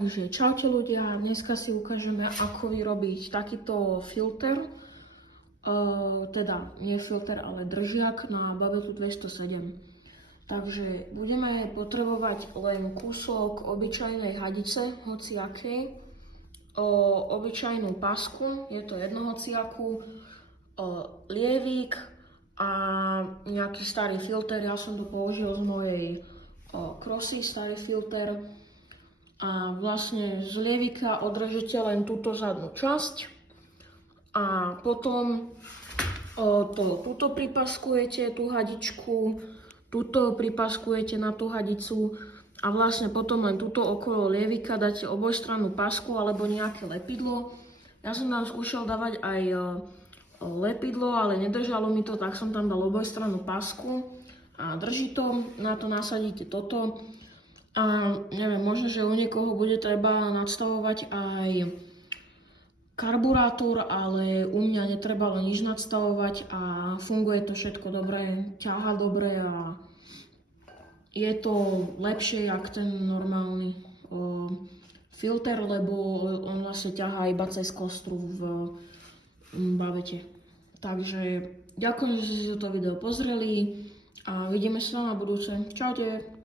Takže čaute ľudia, dneska si ukážeme, ako vyrobiť takýto filter, teda nie filter, ale držiak na Babetu 207. Takže budeme potrebovať len kúsok obyčajnej hadice, hociakej, obyčajnú pasku, je to jedno hociakú, lievik a nejaký starý filter, ja som to použil z mojej krosy, starý filter. A vlastne z lievika odrežete len túto zadnú časť a potom túto pripaskujete, tú hadičku, túto pripaskujete na tú hadicu a vlastne potom len túto okolo lievika dáte obojstrannú pasku alebo nejaké lepidlo. Ja som tam skúšal dávať aj lepidlo, ale nedržalo mi to, tak som tam dal obojstrannú pasku a drží to, na to nasadíte toto. A neviem, možno, že u niekoho bude treba nadstavovať aj karburátor, ale u mňa netreba len nič nadstavovať a funguje to všetko dobre, ťaha dobre a je to lepšie jak ten normálny filter, lebo on vlastne ťahá iba cez kostru v babete. Takže ďakujem, že ste si toto video pozreli a vidíme sa na budúce. Čaute.